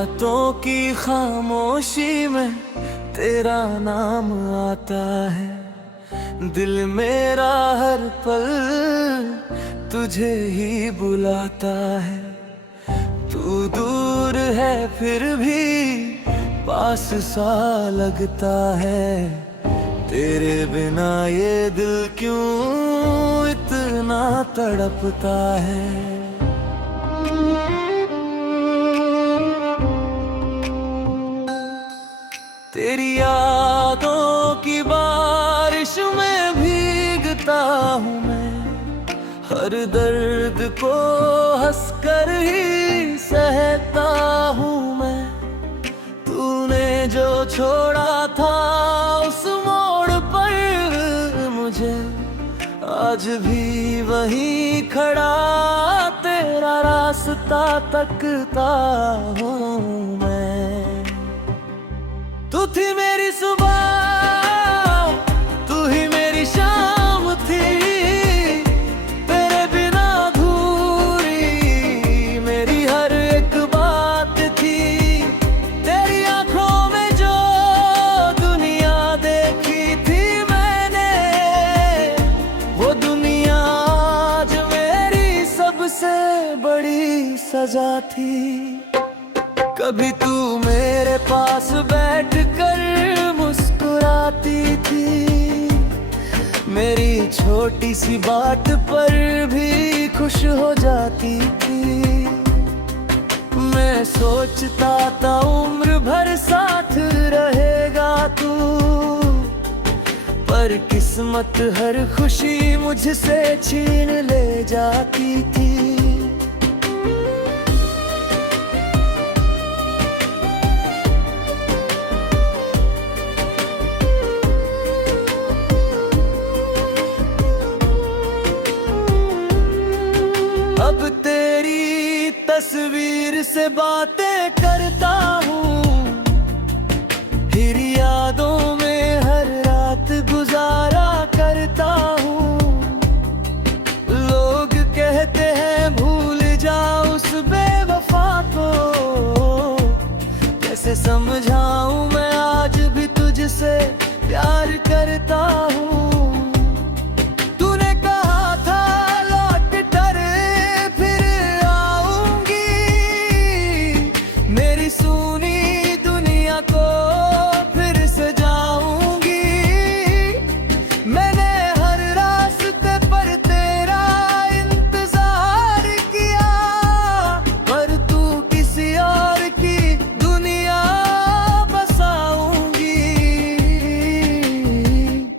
रातों की खामोशी में तेरा नाम आता है। दिल मेरा हर पल तुझे ही बुलाता है। तू दूर है फिर भी पास सा लगता है। तेरे बिना ये दिल क्यों इतना तड़पता है। तेरी यादों की बारिश में भीगता हूँ मैं। हर दर्द को हंसकर ही सहता हूँ मैं। तूने जो छोड़ा था उस मोड़ पर मुझे, आज भी वहीं खड़ा तेरा रास्ता तकता हूँ मैं। तू थी मेरी सुबह, तू ही मेरी शाम थी। तेरे बिना अधूरी मेरी हर एक बात थी। तेरी आंखों में जो दुनिया देखी थी मैंने, वो दुनिया आज मेरी सबसे बड़ी सजा थी। कभी तू मेरे पास बैठकर मुस्कुराती थी। मेरी छोटी सी बात पर भी खुश हो जाती थी। मैं सोचता था उम्र भर साथ रहेगा तू, पर किस्मत हर खुशी मुझसे छीन ले जाती थी। अब तेरी तस्वीर से बातें करता हूँ। फिर यादों में हर रात गुजारा करता हूँ। लोग कहते हैं भूल जा उस बेवफा को, कैसे समझाऊं मैं आज भी तुझसे प्यार करता हूँ।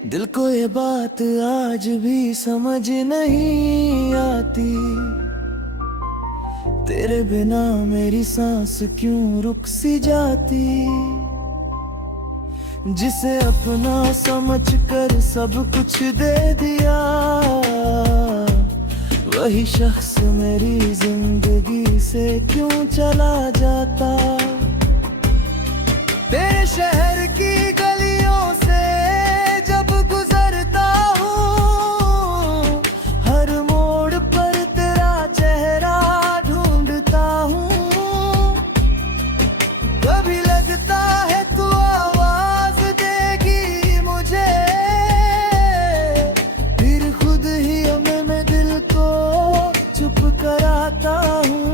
दिल को ये बात आज भी समझ नहीं आती। तेरे बिना मेरी सांस क्यों रुक सी जाती। जिसे अपना समझ कर सब कुछ दे दिया, वही शख्स मेरी जिंदगी से क्यों चला जाता। तेरे शहर की गलियों से जब गुजरता हूँ, हर मोड़ पर तेरा चेहरा ढूंढता हूँ। कभी लगता है तू आवाज देगी मुझे, फिर खुद ही मैं दिल को चुप कराता हूँ।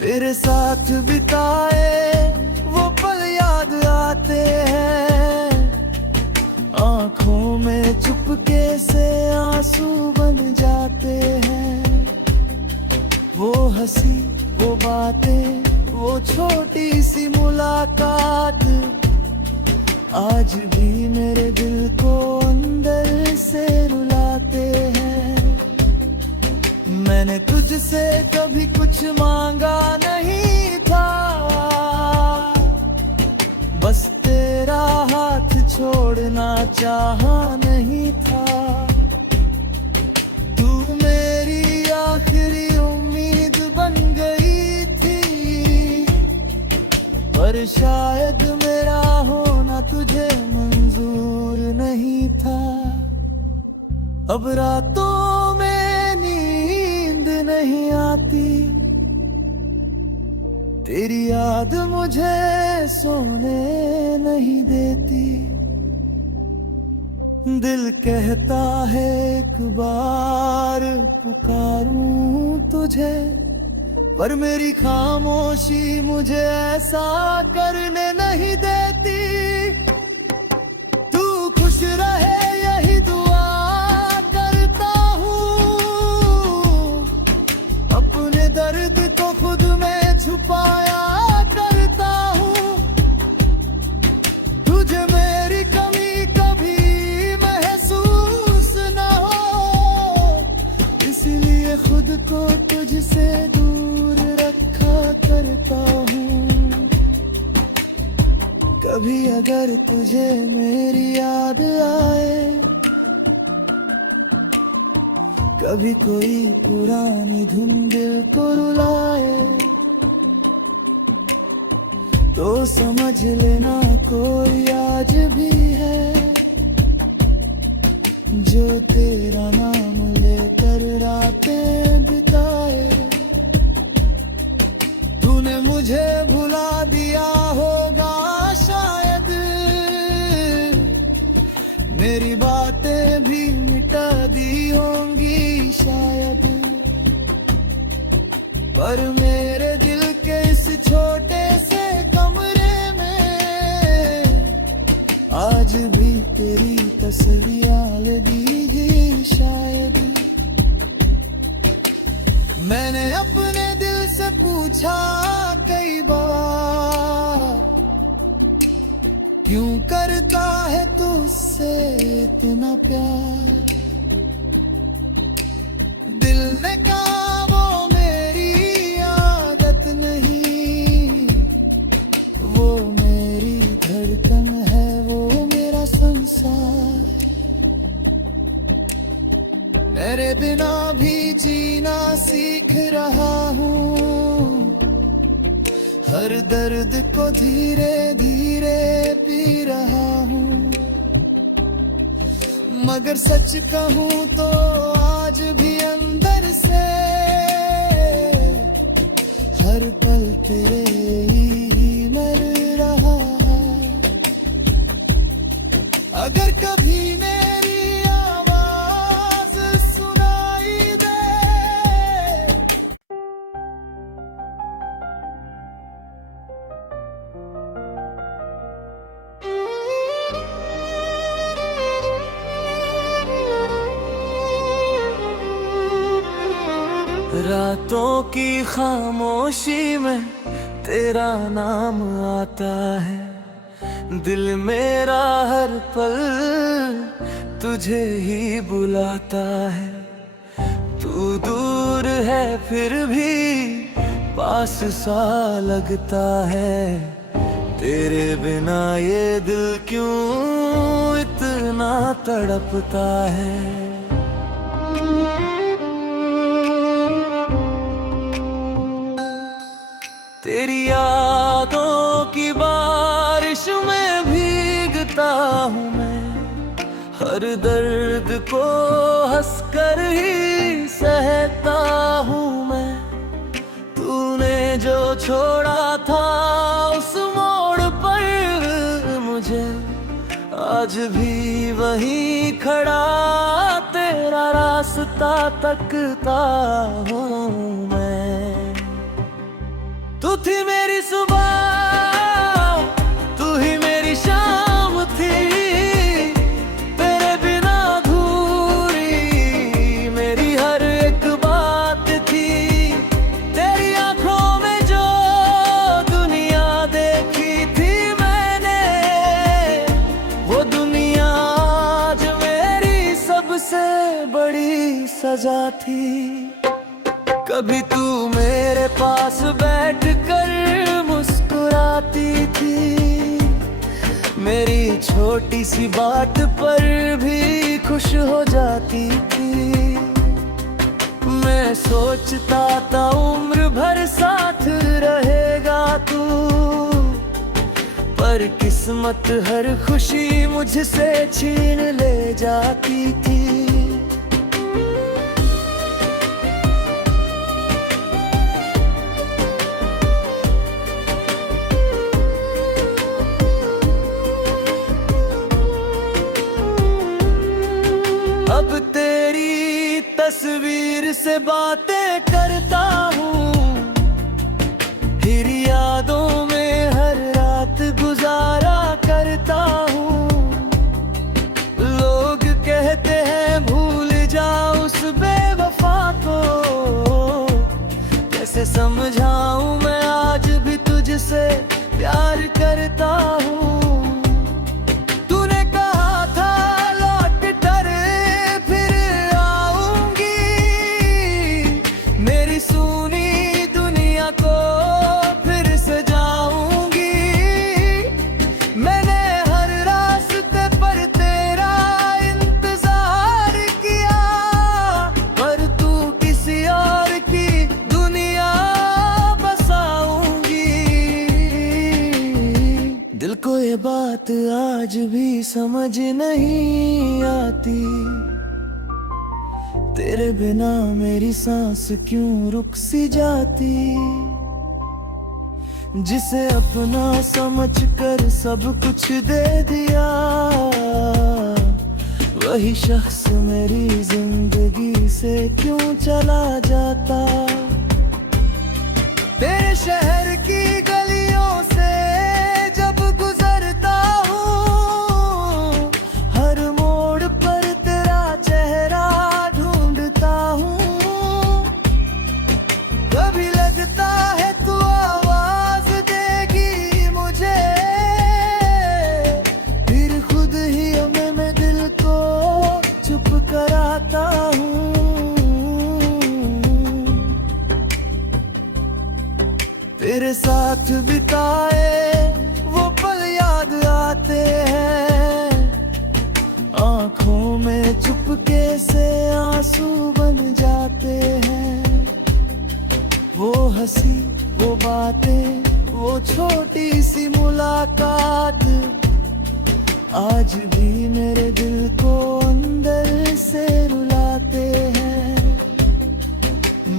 तेरे साथ बिताए वो पल याद आते हैं। आंखों में चुपके से आंसू बन जाते हैं। वो हंसी, वो बातें, वो छोटी सी मुलाकात आज भी मेरे दिल को अंदर से रुलाते हैं। मैंने तुझसे कभी कुछ मांगा नहीं था, बस तेरा हाथ छोड़ना चाहा नहीं था। तू मेरी आखिरी उम्मीद बन गई थी, पर शायद मेरा होना तुझे मंजूर नहीं था। अब रातों में नींद नहीं नहीं आती, तेरी याद मुझे सोने नहीं देती। दिल कहता है एक बार पुकारूं तुझे, पर मेरी खामोशी मुझे ऐसा करने नहीं देती। तू खुश रहे यही दुआ करता हूँ, अपने दर्द को खुद में छुपाया करता हूँ। तुझे मेरी कमी कभी महसूस न हो, इसलिए खुद को तुझसे दूर रखा करता हूँ। कभी अगर तुझे मेरी याद आए, कभी कोई पुरानी धुन दिल को रुलाए, तो समझ लेना कोई आज भी है जो तेरा नाम लेकर रातें बिताए। तूने मुझे भुला दिया होगा शायद, मेरी बातें भी मिटा दी होंगी शायद, पर मेरे दिल के इस छोटे से कमरे में आज भी तेरी तस्वीरें लगेगी शायद। मैंने अपने दिल से पूछा कई बार, क्यों करता है तुझसे इतना प्यार। दिल ने कहा वो मेरी आदत नहीं, वो मेरी धड़कन है, वो मेरा संसार। मेरे बिना भी जीना सीख रहा हूँ, हर दर्द को धीरे धीरे पी रहा हूँ। मगर सच कहूँ तो आज भी अंदर से हर पल तेरे ही मर रहा है। अगर कभी मेरी आवाज सुनाई दे, रातों की खामोशी में तेरा नाम आता है। दिल मेरा हर पल तुझे ही बुलाता है। तू दूर है फिर भी पास सा लगता है। तेरे बिना ये दिल क्यों इतना तड़पता है। तेरी यादों की बारिश में भीगता हूँ मैं, हर दर्द को हंसकर ही सहता हूँ मैं। तूने जो छोड़ा था उस मोड़ पर मुझे, आज भी वहीं खड़ा तेरा रास्ता तकता हूँ मैं। तू थी मेरी सुबह, तू ही मेरी शाम थी। तेरे बिना अधूरी मेरी हर एक बात थी। तेरी आंखों में जो दुनिया देखी थी मैंने, वो दुनिया आज मेरी सबसे बड़ी सजा थी। कभी तू मेरे पास बैठकर मुस्कुराती थी, मेरी छोटी सी बात पर भी खुश हो जाती थी। मैं सोचता था उम्र भर साथ रहेगा तू, पर किस्मत हर खुशी मुझसे छीन ले जाती थी। कैसे समझाऊं मैं आज भी तुझसे प्यार करता हूँ। तूने कहा था लौट कर फिर आऊंगी, मेरी सुनी दुनिया को फिर सजाऊंगी। मैंने हर रास्ते पर तेरा इंतजार किया, पर तू किसी और की दुनिया बसाऊंगी। दिल को ये बात आज भी समझ नहीं आती, तेरे बिना मेरी सांस क्यों रुक सी जाती। जिसे अपना समझ कर सब कुछ दे दिया, वही शख्स मेरी जिंदगी से क्यों चला जाता। तेरे शहर की गलियों से जब गुजरता हूँ, हर मोड़ पर तेरा चेहरा ढूंढता हूँ। कभी लगता है तू आवाज देगी मुझे, फिर खुद ही मैं दिल को चुप कराता हूँ। तेरे साथ बिताए वो पल याद आते हैं, आंखों में चुपके से आंसू बन जाते हैं। वो हंसी, वो बातें, वो छोटी सी मुलाकात आज भी मेरे दिल को अंदर से रुलाते हैं।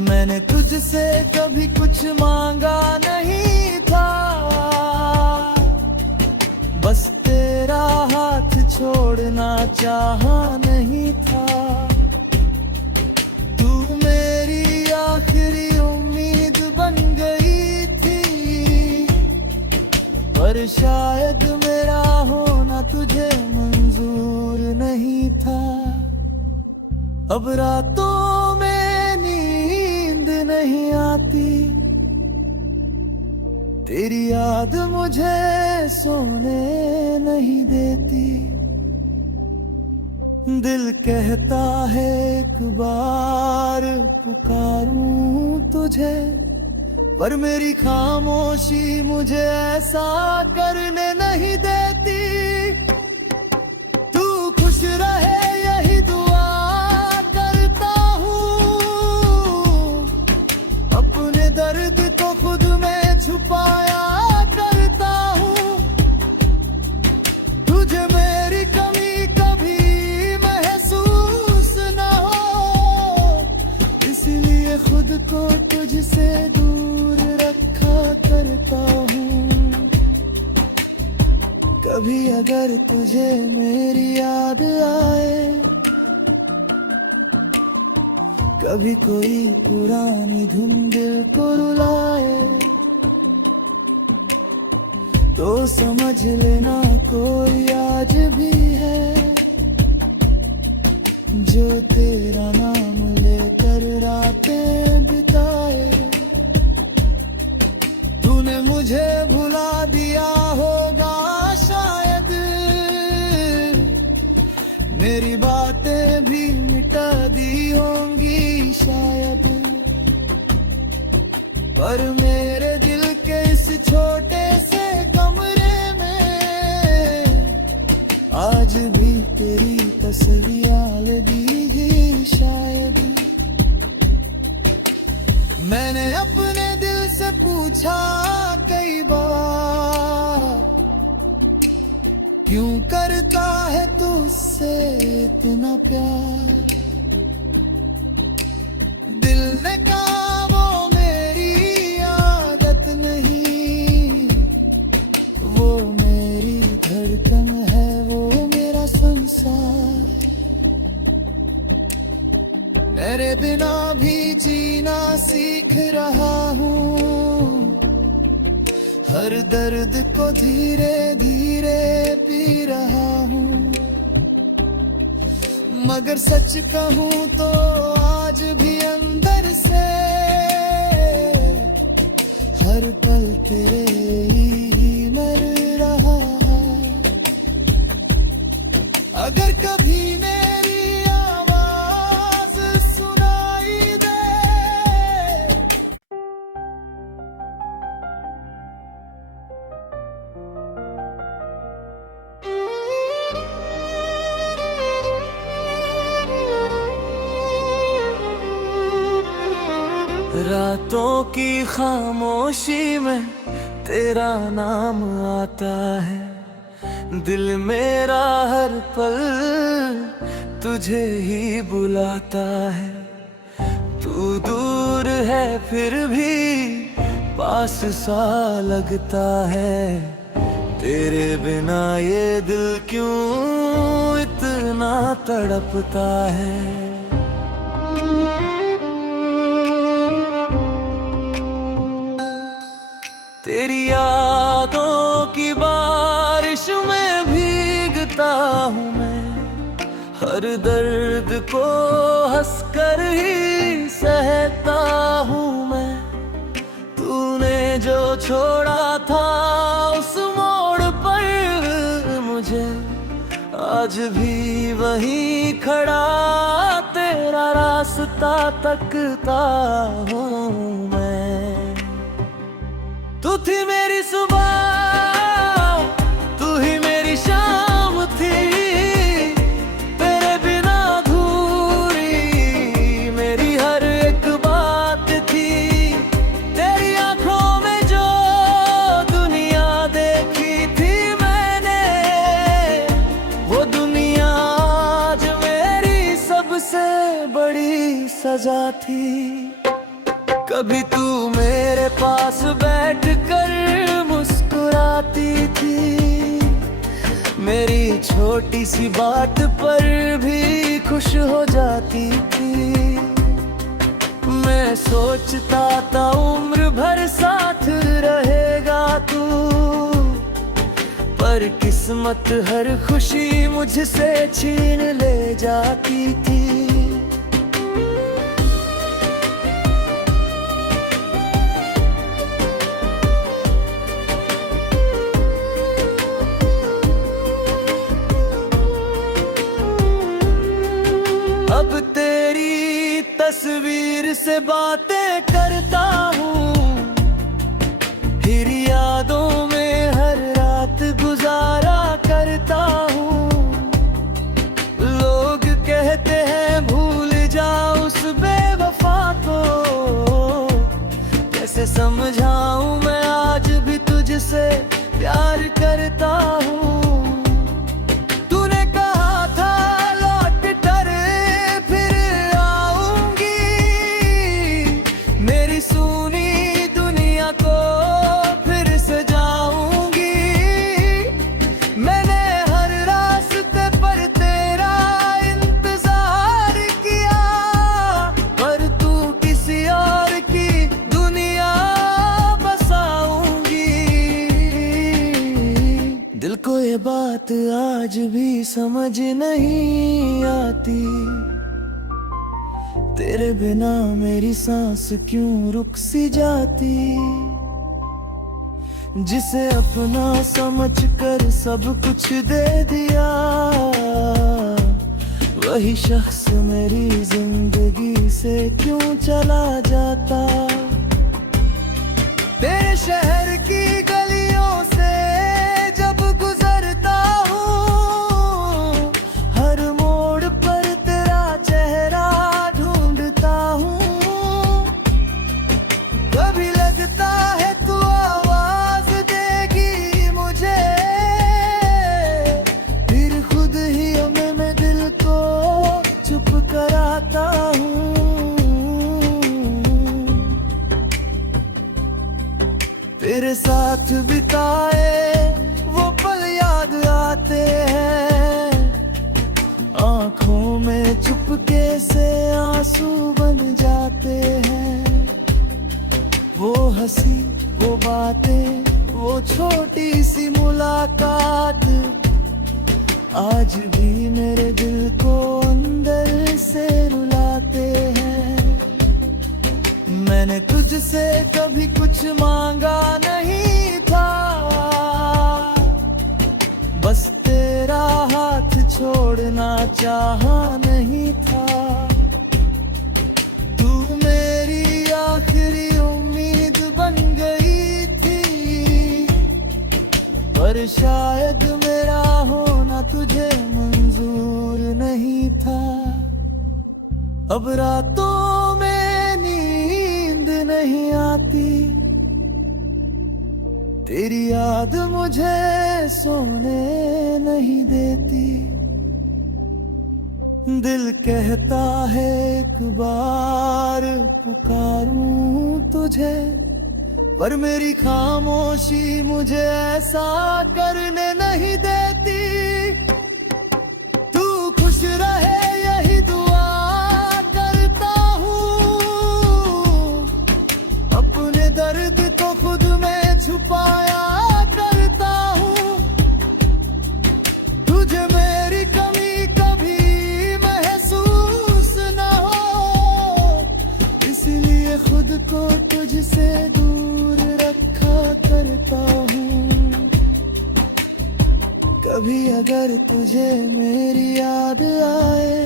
मैंने तुझसे कभी कुछ मांगा नहीं था, बस तेरा हाथ छोड़ना चाहा नहीं था। तू मेरी आखिरी उम्मीद बन गई थी, पर शायद मेरा होना तुझे मंजूर नहीं था। अब रातों में नींद नहीं आती, तेरी याद मुझे सोने नहीं देती। दिल कहता है एक बार पुकारूं तुझे, पर मेरी खामोशी मुझे ऐसा करने नहीं देती। तू खुश रहे यही दुआ करता हूँ, अपने दर्द को खुद में छुपाया करता हूँ। तुझे मेरी कमी कभी महसूस न हो, इसलिए खुद को तुझसे दूर रखा करता हूँ। कभी अगर तुझे मेरी याद आए, कभी कोई पुरानी धुन दिल को रुलाए, तो समझ लेना कोई आज भी है, जो तेरा नाम लेकर रातें बिताए। तूने मुझे भुला दिया होगा शायद, मेरी बातें भी मिटा दी होंगी शायद, पर मेरे दिल के इस छोटे से कमरे में आज भी तेरी तस्वीरें लगी शायद। मैंने अपने दिल से पूछा कई बार, क्यों करता है तुझसे इतना प्यार। दिल ने कहा वो मेरी आदत नहीं, वो मेरी धड़कन है, वो मेरा संसार। मेरे बिना भी जीना सीख रहा हूँ, हर दर्द को धीरे धीरे पी रहा हूँ। मगर सच कहूँ तो आज भी अंदर से रातों की खामोशी में तेरा नाम आता है। दिल मेरा हर पल तुझे ही बुलाता है। तू दूर है फिर भी पास सा लगता है। तेरे बिना ये दिल क्यों इतना तड़पता है। तेरी यादों की बारिश में भीगता हूँ मैं। हर दर्द को हंसकर ही सहता हूँ मैं। तूने जो छोड़ा था उस मोड़ पर मुझे, आज भी वहीं खड़ा तेरा रास्ता तकता हूँ मैं। तू थी मेरी सुबह, तू ही मेरी शाम थी। तेरे बिना अधूरी मेरी हर एक बात थी। तेरी आंखों में जो दुनिया देखी थी मैंने, वो दुनिया आज मेरी सबसे बड़ी सजा थी। कभी तू मेरे पास बैठकर मुस्कुराती थी। मेरी छोटी सी बात पर भी खुश हो जाती थी। मैं सोचता था उम्र भर साथ रहेगा तू, पर किस्मत हर खुशी मुझसे छीन ले जाती थी। अब तेरी तस्वीर से बातें करता हूँ। फिर यादों में हर रात गुजारा करता हूँ। लोग कहते हैं भूल जा उस बेवफा को, कैसे समझाऊं मैं आज भी तुझसे प्यार करता हूँ। दिल को ये बात आज भी समझ नहीं आती। तेरे बिना मेरी सांस क्यों रुक सी जाती। जिसे अपना समझ कर सब कुछ दे दिया, वही शख्स मेरी जिंदगी से क्यों चला जाता। तेरे शहर की गलियों से जब गुजरता हूँ, हर मोड़ पर तेरा चेहरा ढूंढता हूँ। कभी लगता है तू आवाज देगी मुझे, फिर खुद ही मैं दिल को चुप कराता हूँ। तेरे साथ बिताए वो पल याद आते हैं। आंखों में चुपके से आंसू बन जाते हैं। वो हंसी, वो बातें, वो छोटी सी मुलाकात आज भी मेरे दिल को अंदर से रुलाते हैं। मैंने तुझसे कभी कुछ मांगा नहीं था, बस तेरा हाथ छोड़ना चाहा नहीं था। तू मेरी आखिरी उम्मीद बन गई थी, पर शायद मेरा होना तुझे मंजूर नहीं था। अब रातों में नींद नहीं आती, तेरी याद मुझे सोने नहीं देती। दिल कहता है एक बार पुकारूं तुझे, पर मेरी खामोशी मुझे ऐसा करने नहीं देती। तू खुश रहे यही दुआ करता हूँ, अपने दर्द को खुद में छुपाया करता हूँ। तुझे मेरी कमी कभी महसूस न हो, इसलिए खुद को तुझसे दूर रखा करता हूँ। कभी अगर तुझे मेरी याद आए,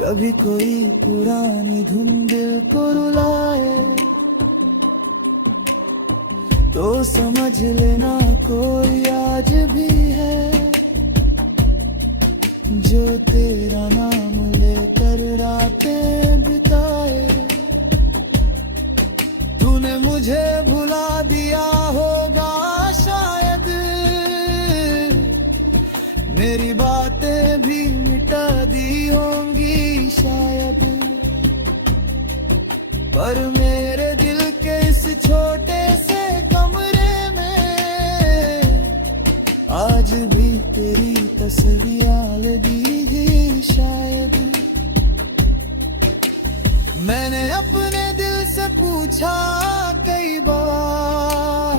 कभी कोई पुरानी धुन दिल को रुलाए, तो समझ लेना कोई आज भी है जो तेरा नाम लेकर रातें बिताए। तूने मुझे भुला दिया होगा शायद, मेरी बातें भी मिटा दी होंगी शायद, पर मेरे दिल के इस छोटे से कमरे में आज भी तेरी तस्वीरें लगी शायद। मैंने अपने दिल से पूछा कई बार,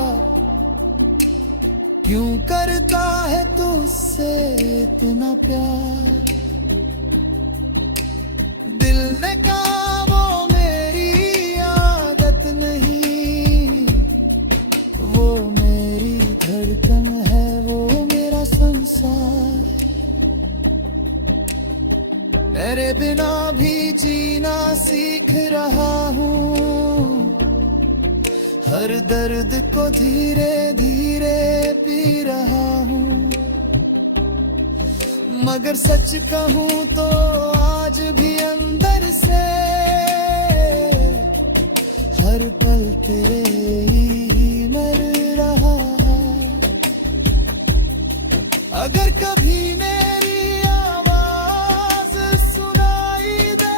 क्यों करता है तुझसे इतना प्यार। दिल ने कहा वो मेरी आदत नहीं, वो मेरी धड़कन है, वो मेरा संसार। मेरे बिना भी जीना सीख रहा हूँ, हर दर्द को धीरे धीरे पी रहा हूँ। मगर सच कहूँ तो आज भी अंदर से हर पल तेरे ही मर रहा है। अगर कभी मेरी आवाज सुनाई दे,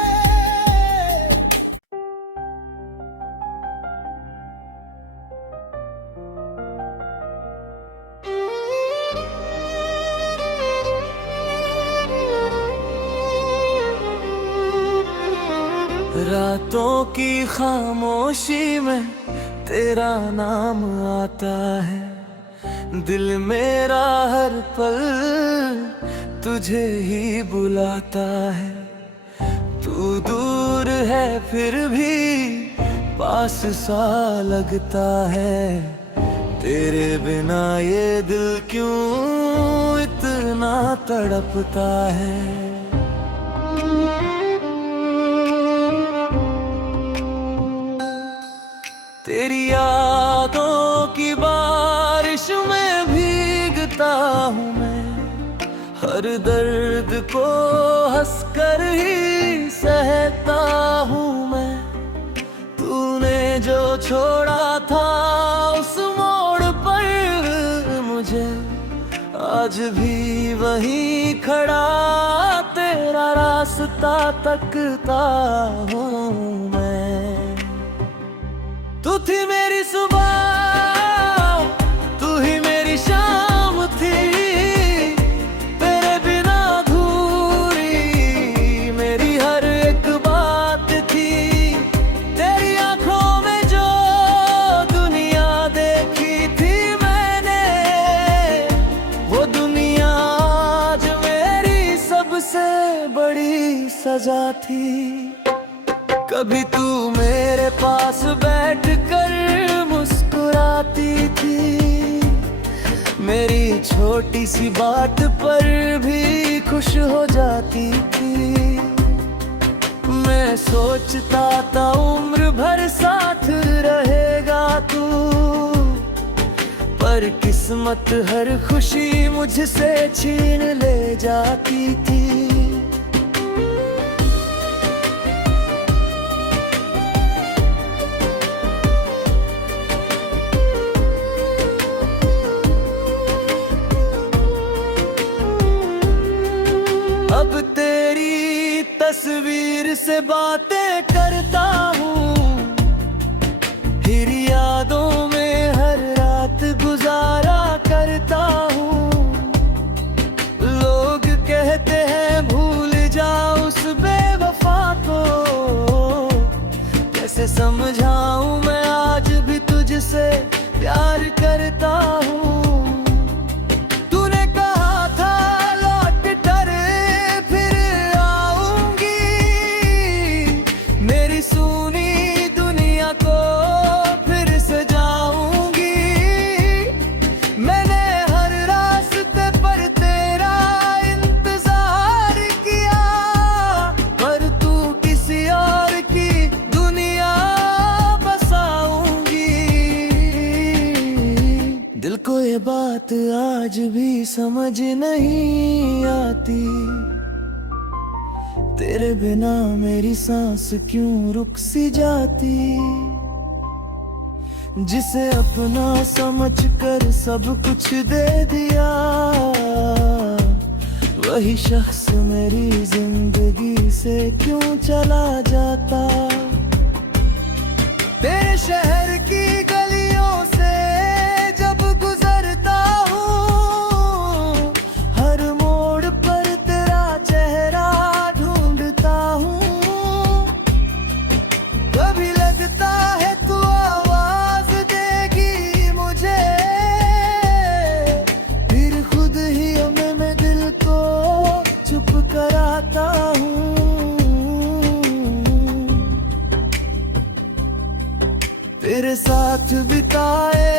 रातों की खामोशी में तेरा नाम आता है। दिल मेरा हर पल तुझे ही बुलाता है। तू दूर है फिर भी पास सा लगता है। तेरे बिना ये दिल क्यों इतना तड़पता है। तेरी यादों की बारिश में भीगता हूँ मैं, हर दर्द को हंसकर ही सहता हूँ मैं। तूने जो छोड़ा था उस मोड़ पर मुझे, आज भी वहीं खड़ा तेरा रास्ता तकता हूँ मैं। तू थी मेरी सुबह, तू ही मेरी शाम थी। तेरे बिना अधूरी मेरी हर एक बात थी। तेरी आंखों में जो दुनिया देखी थी मैंने, वो दुनिया आज मेरी सबसे बड़ी सजा थी। कभी तू मेरे पास बैठकर मुस्कुराती थी, मेरी छोटी सी बात पर भी खुश हो जाती थी। मैं सोचता था उम्र भर साथ रहेगा तू, पर किस्मत हर खुशी मुझसे छीन ले जाती थी। कैसे समझाऊं मैं आज भी तुझसे प्यार करता हूँ। तूने कहा था लौट कर फिर आऊंगी, मेरी सुनी दुनिया को फिर सजाऊंगी। मैंने हर रास्ते पर तेरा इंतजार किया, पर तू किसी और की दुनिया बसाऊंगी। दिल को ये बात आज भी समझ नहीं आती, तेरे बिना मेरी सांस क्यों रुक सी जाती। जिसे अपना समझ कर सब कुछ दे दिया, वही शख्स मेरी जिंदगी से क्यों चला जाता। तेरे शहर की गलियों से जब गुजरता हूँ, हर मोड़ पर तेरा चेहरा ढूंढता हूँ। कभी लगता है तू आवाज देगी मुझे, फिर खुद ही मैं दिल को चुप कराता हूँ। तेरे साथ बिताए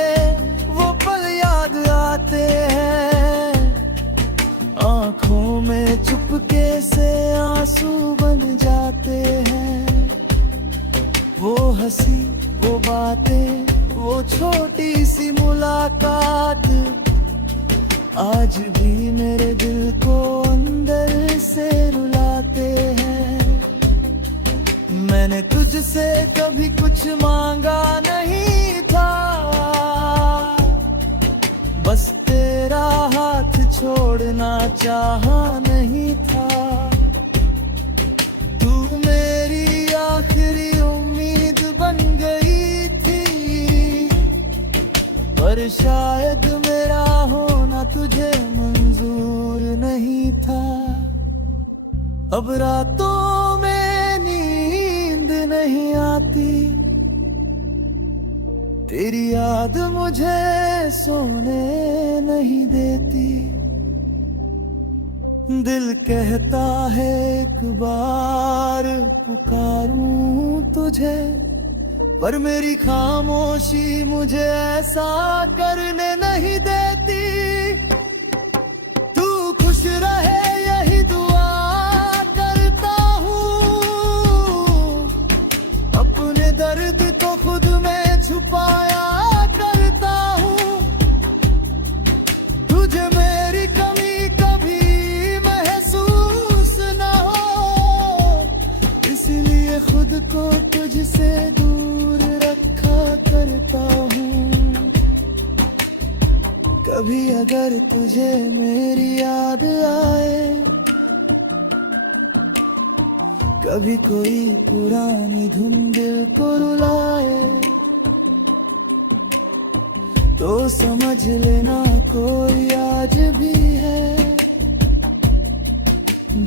वो पल याद आते हैं, आंखों में चुपके से आंसू बन जाते हैं। वो हंसी, वो बातें, वो छोटी सी मुलाकात आज भी मेरे दिल को अंदर से रुलाते हैं। मैंने तुझसे कभी कुछ मांगा नहीं था, बस तेरा हाथ छोड़ना चाहा नहीं था। तू मेरी आखिरी उम्मीद बन गई थी, पर शायद मेरा होना तुझे मंजूर नहीं था। अब रातों में नींद नहीं आती, तेरी याद मुझे सोने नहीं देती। दिल कहता है एक बार पुकारूं तुझे, पर मेरी खामोशी मुझे ऐसा करने नहीं देती। तू खुश रहे यही दुआ करता हूँ, अपने दर्द को खुद में छुपाया करता हूँ। तुझे मेरी कमी कभी महसूस न हो, इसलिए खुद को तुझसे दूर रखा करता हूँ। कभी अगर तुझे मेरी याद आए, कभी कोई पुरानी धुन दिल को रुलाए, तो समझ लेना कोई आज भी है,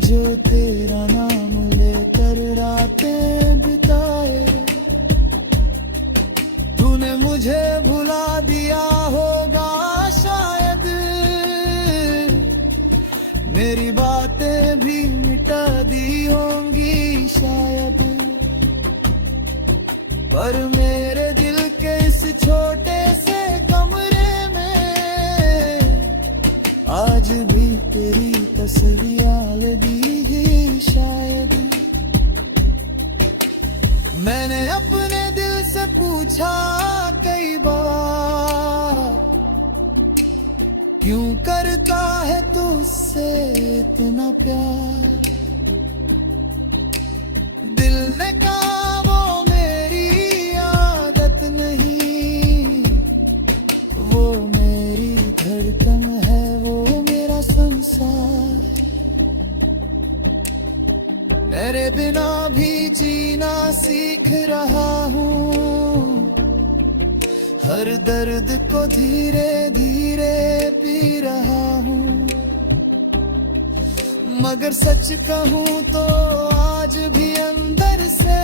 जो तेरा नाम लेकर रातें बिताए। तूने मुझे भुला दिया होगा शायद, मेरी बातें भी मिटा दी होंगी शायद, पर मेरे दिल के इस छोटे से कमरे में आज भी तेरी तस्वीरें लगेगी शायद। मैंने अपने दिल से पूछा कई बार, क्यों करता है तुझसे इतना प्यार। दिल ने कहा वो मेरी आदत नहीं, वो मेरी धड़कन है, वो मेरा संसार। मेरे बिना भी जीना सीख रहा हूँ, हर दर्द को धीरे धीरे पी रहा हूँ। मगर सच कहूँ तो आज भी अंदर से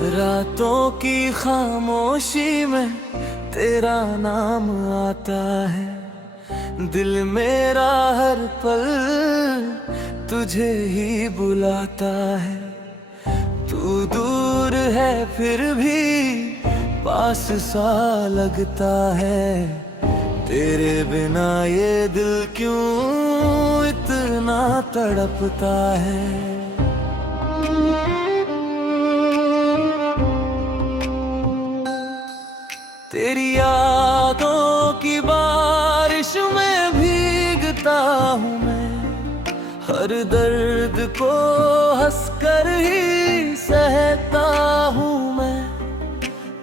रातों की खामोशी में तेरा नाम आता है। दिल मेरा हर पल तुझे ही बुलाता है। तू दूर है फिर भी पास सा लगता है। तेरे बिना ये दिल क्यों इतना तड़पता है। तेरी यादों की बारिश में भीगता हूँ मैं। हर दर्द को हंसकर ही सहता हूँ मैं।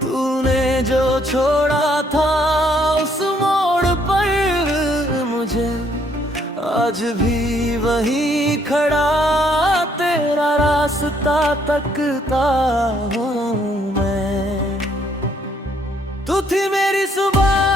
तूने जो छोड़ा था उस मोड़ पर मुझे, आज भी वहीं खड़ा तेरा रास्ता तकता हूँ मैं। तू थी मेरी सुबह